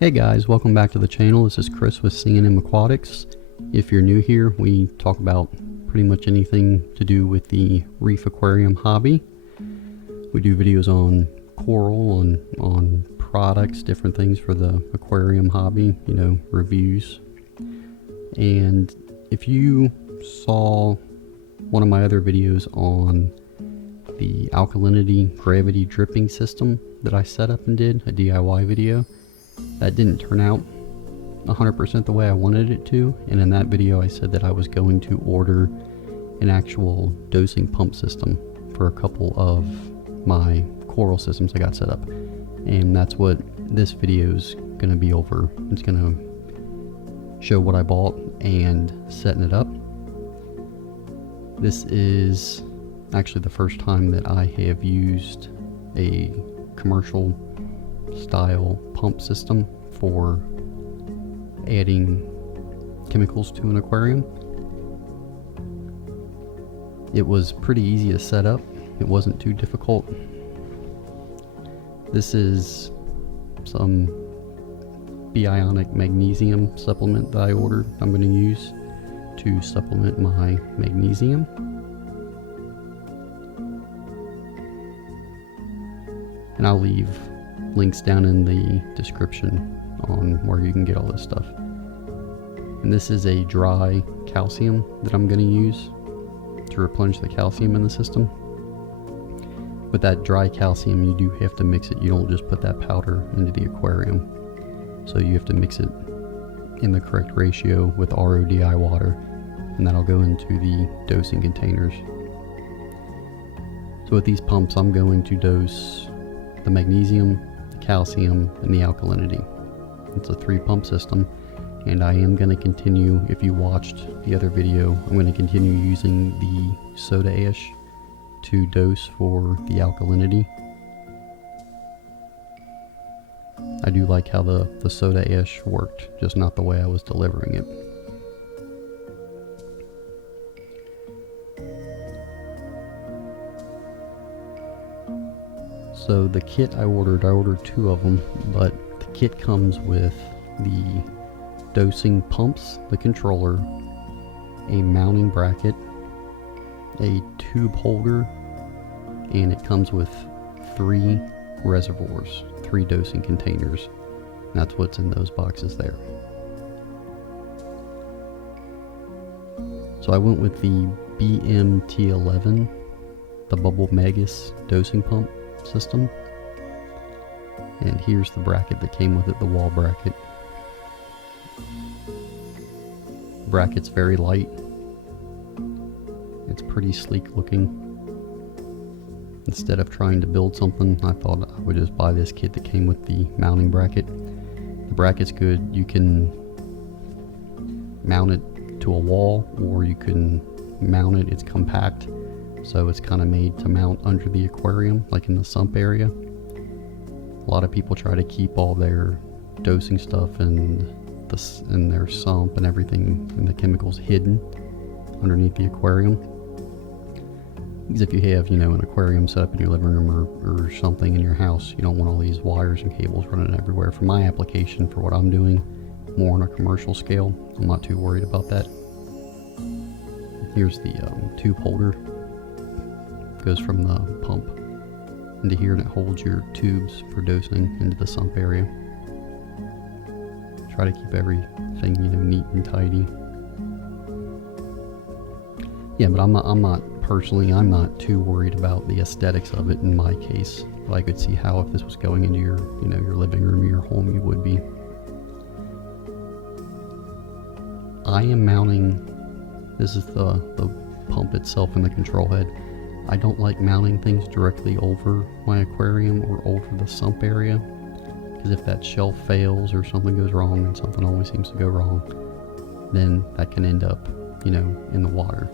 Hey guys, welcome back to the channel. This is Chris with C&M Aquatics. If you're new here, we talk about pretty much anything to do with the Reef Aquarium hobby. We do videos on coral, on products, different things for the aquarium hobby, reviews. And if you saw one of my other videos on the alkalinity gravity dripping system that I set up and did, a DIY video, that didn't turn out 100% the way I wanted it to, and in that video I said that I was going to order an actual dosing pump system for a couple of my coral systems I got set up, and that's what this video is going to be over. It's going to show what I bought and setting it up. This is actually the first time that I have used a commercial style pump system for adding chemicals to an aquarium. It was pretty easy to set up. It wasn't too difficult. This is some bionic magnesium supplement that I ordered. I'm going to use to supplement my magnesium. And I'll leave links down in the description on where you can get all this stuff. And this is a dry calcium that I'm going to use to replenish the calcium in the system. With that dry calcium, you do have to mix it. You don't just put that powder into the aquarium. So you have to mix it in the correct ratio with RODI water, and that'll go into the dosing containers. So with these pumps, I'm going to dose the magnesium, calcium, and the alkalinity. It's a 3-pump system, and I am going to continue, if you watched the other video, I'm going to continue using the soda ash to dose for the alkalinity. I do like how the soda ash worked, just not the way I was delivering it. So the kit I ordered 2 of them, but the kit comes with the dosing pumps, the controller, a mounting bracket, a tube holder, and it comes with 3 reservoirs, 3 dosing containers. That's what's in those boxes there. So I went with the BMT11, the Bubble Magus dosing pump system, and here's the bracket that came with it, the wall bracket. The bracket's very light. It's pretty sleek looking. Instead of trying to build something, I thought I would just buy this kit that came with the mounting bracket. The bracket's good. You can mount it to a wall, or you can mount it, it's compact, so it's kind of made to mount under the aquarium, like in the sump area. A lot of people try to keep all their dosing stuff and their sump and everything and the chemicals hidden underneath the aquarium. Because if you have, an aquarium set up in your living room or something in your house, you don't want all these wires and cables running everywhere. For my application, for what I'm doing, more on a commercial scale, I'm not too worried about that. Here's the tube holder. Goes from the pump into here, and it holds your tubes for dosing into the sump area. Try to keep everything, neat and tidy. Yeah, but I'm not too worried about the aesthetics of it in my case. But I could see how if this was going into your, your living room or your home, you would be. I am mounting, this is the pump itself and the control head. I don't like mounting things directly over my aquarium or over the sump area, because if that shelf fails or something goes wrong, and something always seems to go wrong, then that can end up, in the water.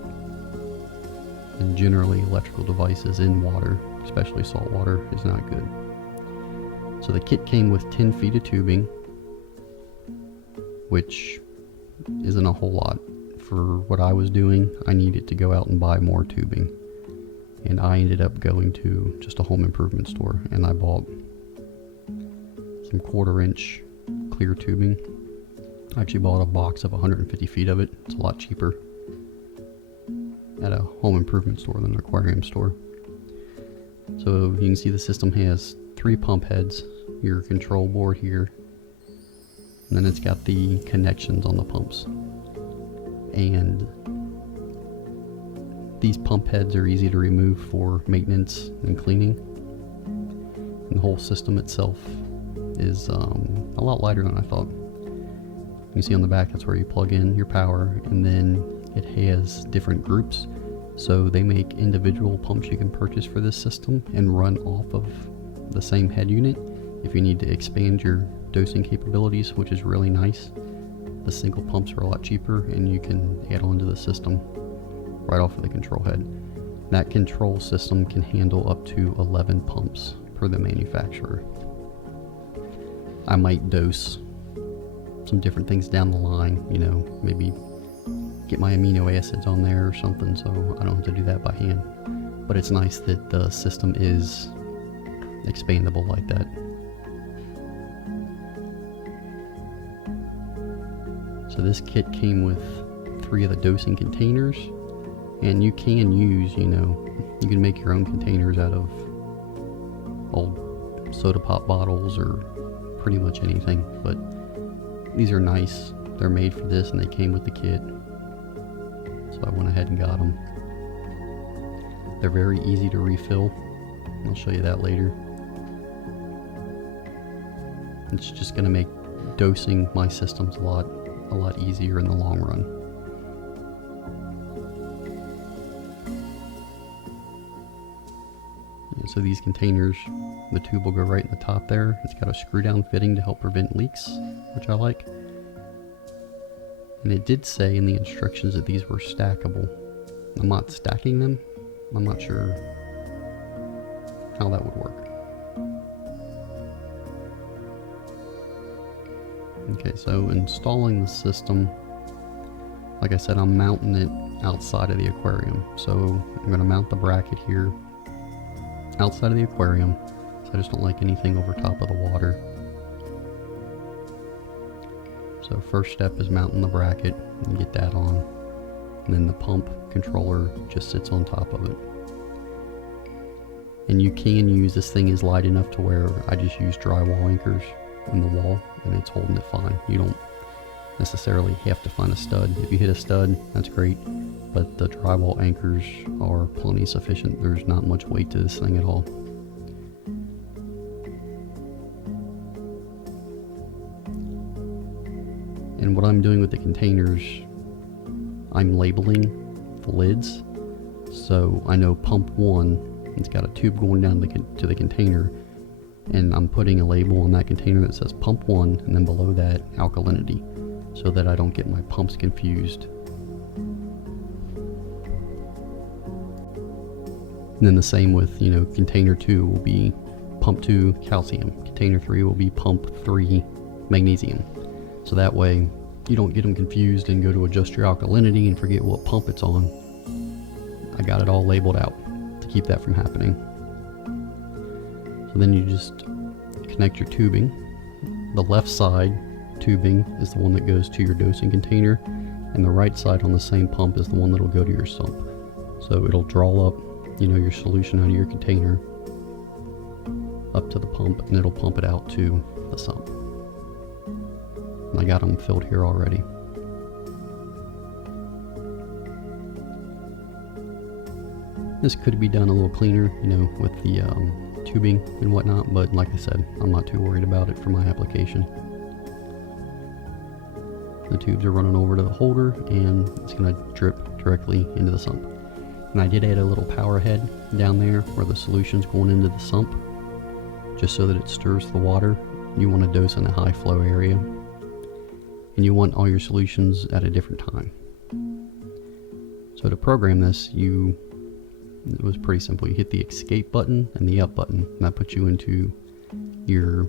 And generally electrical devices in water, especially salt water, is not good. So the kit came with 10 feet of tubing, which isn't a whole lot. For what I was doing, I needed to go out and buy more tubing. and I ended up going to just a home improvement store, and I bought some 1/4-inch clear tubing. I actually bought a box of 150 feet of it. It's a lot cheaper at a home improvement store than an aquarium store. So you can see the system has 3 pump heads, your control board here, and then it's got the connections on the pumps. And these pump heads are easy to remove for maintenance and cleaning. And the whole system itself is a lot lighter than I thought. You can see on the back, that's where you plug in your power, and then it has different groups. So they make individual pumps you can purchase for this system and run off of the same head unit if you need to expand your dosing capabilities, which is really nice. The single pumps are a lot cheaper, and you can add on to the system right off of the control head. That control system can handle up to 11 pumps per the manufacturer. I might dose some different things down the line, you know, maybe get my amino acids on there or something, so I don't have to do that by hand. But it's nice that the system is expandable like that. So this kit came with 3 of the dosing containers, and you can use, you know, you can make your own containers out of old soda pop bottles or pretty much anything, but these are nice. They're made for this, and they came with the kit, so I went ahead and got them. They're very easy to refill. I'll show you that later. It's just going to make dosing my systems a lot easier in the long run. And so these containers, the tube will go right in the top there. It's got a screw down fitting to help prevent leaks, which I like. And it did say in the instructions that these were stackable. I'm not stacking them. I'm not sure how that would work. Okay, so installing the system, like I said, I'm mounting it outside of the aquarium. So I'm going to mount the bracket here outside of the aquarium, so I just don't like anything over top of the water. So first step is mounting the bracket and get that on, and then the pump controller just sits on top of it. And you can use, this thing is light enough to where I just use drywall anchors in the wall and it's holding it fine. You don't necessarily have to find a stud. If you hit a stud, that's great, but the drywall anchors are plenty sufficient. There's not much weight to this thing at all. And what I'm doing with the containers, I'm labeling the lids. So I know pump 1, it's got a tube going down to the container, and I'm putting a label on that container that says pump 1, and then below that, alkalinity, so that I don't get my pumps confused. And then the same with, you know, container 2 will be pump 2 calcium, container 3 will be pump 3 magnesium. So that way you don't get them confused and go to adjust your alkalinity and forget what pump it's on. I got it all labeled out to keep that from happening. So then you just connect your tubing. The left side tubing is the one that goes to your dosing container, and the right side on the same pump is the one that will go to your sump. So it'll draw up, you know, your solution out of your container up to the pump, and it'll pump it out to the sump. And I got them filled here already. This could be done a little cleaner, you know, with the tubing and whatnot, but like I said, I'm not too worried about it for my application. The tubes are running over to the holder, and it's going to drip directly into the sump. And I did add a little power head down there where the solution's going into the sump, just so that it stirs the water. You want to dose in a high flow area, and you want all your solutions at a different time. So to program this, it was pretty simple. You hit the escape button and the up button, and that puts you into your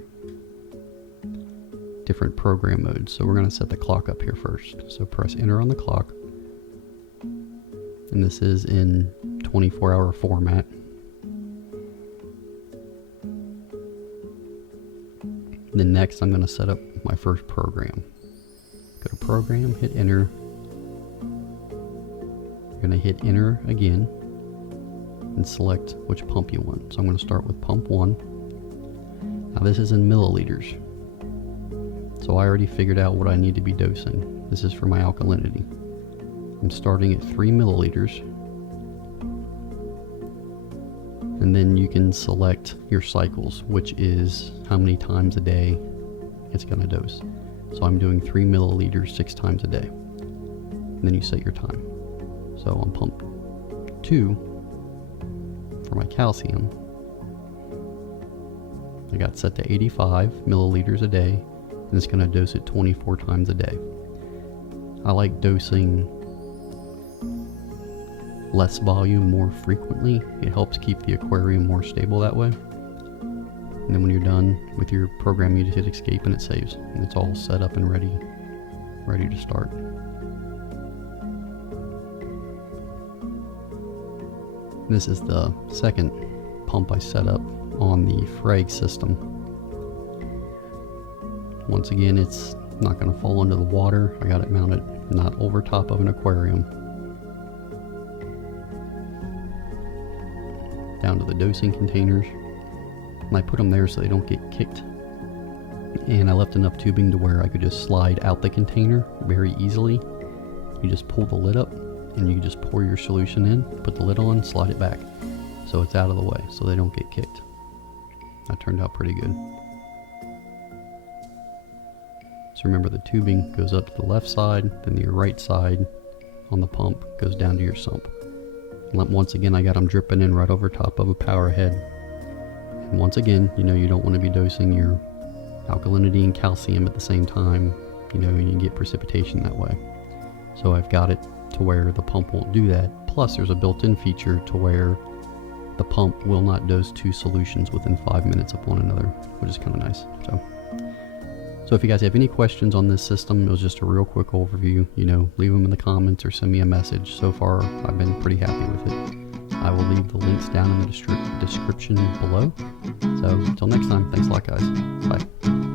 different program modes. So we're going to set the clock up here first. So press enter on the clock, and this is in 24-hour format. Then next I'm going to set up my first program. Go to program, hit enter. You're going to hit enter again and select which pump you want. So I'm going to start with pump 1. Now this is in milliliters. So I already figured out what I need to be dosing. This is for my alkalinity. I'm starting at 3 milliliters. And then you can select your cycles, which is how many times a day it's going to dose. So I'm doing 3 milliliters 6 times a day. And then you set your time. So on pump 2, for my calcium, I got set to 85 milliliters a day, and it's going to dose it 24 times a day. I like dosing less volume more frequently. It helps keep the aquarium more stable that way. And then when you're done with your program, you just hit escape and it saves. And it's all set up and ready to start. This is the second pump I set up on the frag system. Once again, it's not going to fall into the water. I got it mounted not over top of an aquarium. Down to the dosing containers. And I put them there so they don't get kicked. And I left enough tubing to where I could just slide out the container very easily. You just pull the lid up and you just pour your solution in, put the lid on, slide it back. So it's out of the way so they don't get kicked. That turned out pretty good. So remember, the tubing goes up to the left side, then your right side on the pump goes down to your sump. And once again, I got them dripping in right over top of a power head. And once again, you don't want to be dosing your alkalinity and calcium at the same time. You get precipitation that way. So I've got it to where the pump won't do that. Plus there's a built-in feature to where the pump will not dose 2 solutions within 5 minutes of one another, which is kind of nice. So if you guys have any questions on this system, it was just a real quick overview. Leave them in the comments or send me a message. So far, I've been pretty happy with it. I will leave the links down in the description below. So until next time, thanks a lot, guys. Bye.